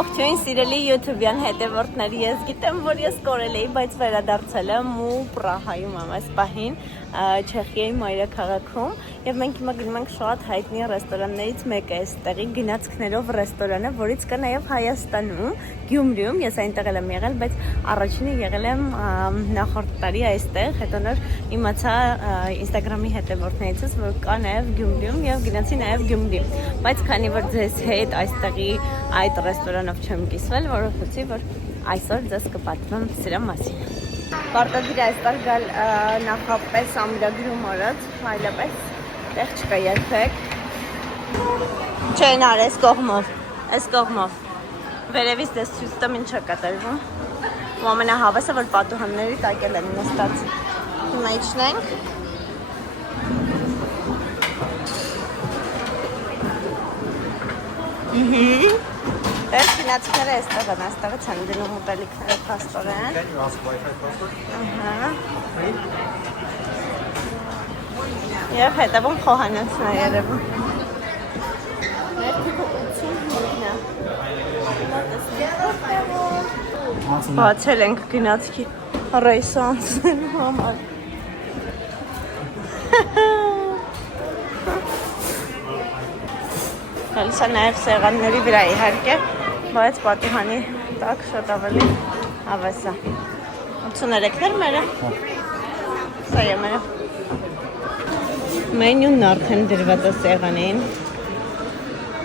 Ողջույն սիրելի YouTube-յան հետևորդներ, ես գիտեմ, որ ես կորել էի, բայց վերադարձել եմ ու Պրահայում եմ այս պահին, Չեխիայի մայրաքաղաքում, եւ մենք հիմա գնում ենք շատ հայտնի ռեստորաններից մեկը այստեղի գնացքներով ռեստորանը, որից կա նաեւ Հայաստանում, Գյումրիում, ես այնտեղ եմ եղել, բայց առաջինը եղել եմ նախորդ տարի այստեղ, հետո նոր իմացա Instagram-ի հետևորդներիցս, որ կա նաեւ Գյումրիում եւ գնացի նաեւ Գյումրի, բայց քանի որ ձեզ հետ այստեղի այդ ռեստորանով չեմ կիսվել, որովհետեւ որ այսօր ձեզ կպատմեմ սրա մասին։ Պարտադիր այստեղ գալ նախապես ամրագրում արած, այլապես տեղ չկա երբեք։ Չեն արես կողմով, վերևից դες ցույց տամ ինչ է կատարվում։ Ու ամենահավեսը, որ պատուհանների տակել են նստած։ Հիմա իջնենք։ Այս գնացքները այստեղ են, այստեղից են դնում ուտելիքները փաստորեն։ Եվ հետևում խոհանոցն է երևում։ Բացել ենք գնացքի ռեյսանսն համար։ Գալիս է նաև սեղանների վրա իհարկե, բայց պատուհանի տակ շատ ավելի հավես է։ 83-ներ մերը։ Սա է մերը։ Մենյունն արդեն դրված է սեղանին։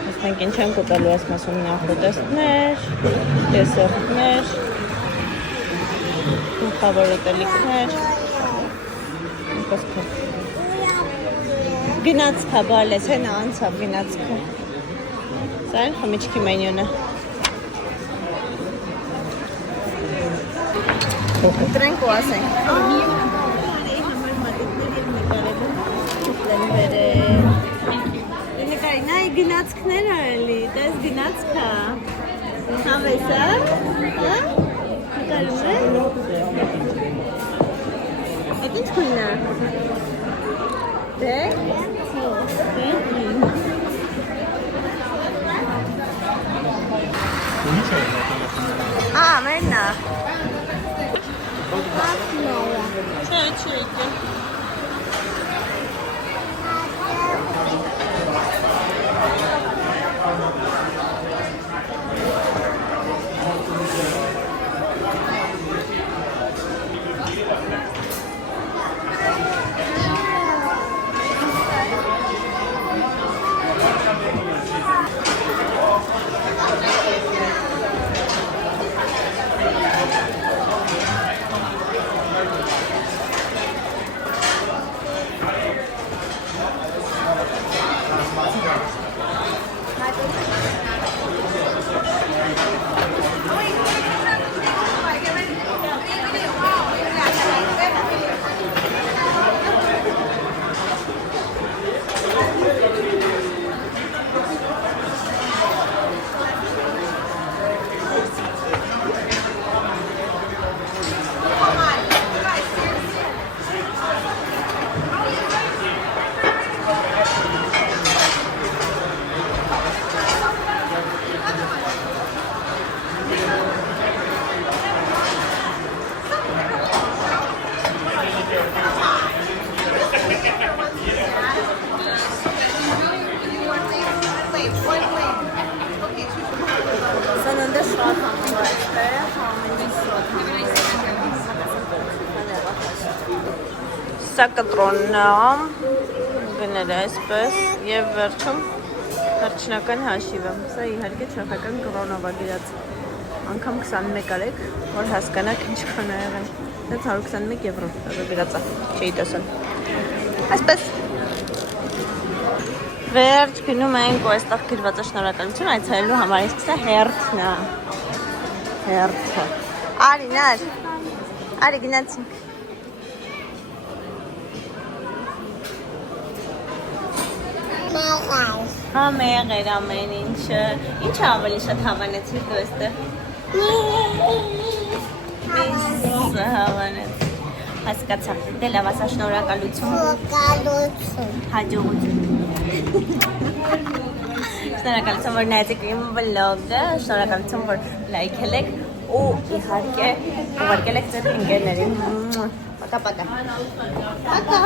Ասենք ինչ ենք ուտելու, ասում նախուտեստներ, դեսերտներ, գլխավոր ուտելիքներ։ Գնացքա, բալես, հենա անցավ գնացքը։ Սա են խմիչքի մենյունը։ Դրենք ու ասենք։ Նայ գնացքներ արելի, դες գնացքա։ Հավես է։ Նկարում է։ Այդ ինչ քույն է։ Դե։ Մենա։ Չէ։ Սա կտրոնն է, գնել է այսպես և վերջում վերջնական հաշիվը։ Սա իհարկե չեխական կրոնով է գրած։ Անգամ 21 արեք, որ հասկանաք ինչքան է եղել։ Դες 121 եվրո գրած է, չէի տեսել։ Այսպես վերջ գնում ենք ու այստեղ գրված է շնորհակալություն այցելելու համար, իսկ սա հերթն է։ Հերթը։ Արի նար, արի գնացինք։ Հա մեղեր ամեն ինչը, ինչ ավելի շատ հավանեցիր դու այստեղ։ Ես հավանեց։ Հասկացա, դե լավ ասա շնորհակալություն։ Հաջողություն։ Շնորհակալություն, որ նայեցիք իմ վլոգը, շնորհակալություն, որ լայքել եք ու իհարկե ուղարկել եք ձեր ընկերներին։ Պակա-պակա։ Պակա։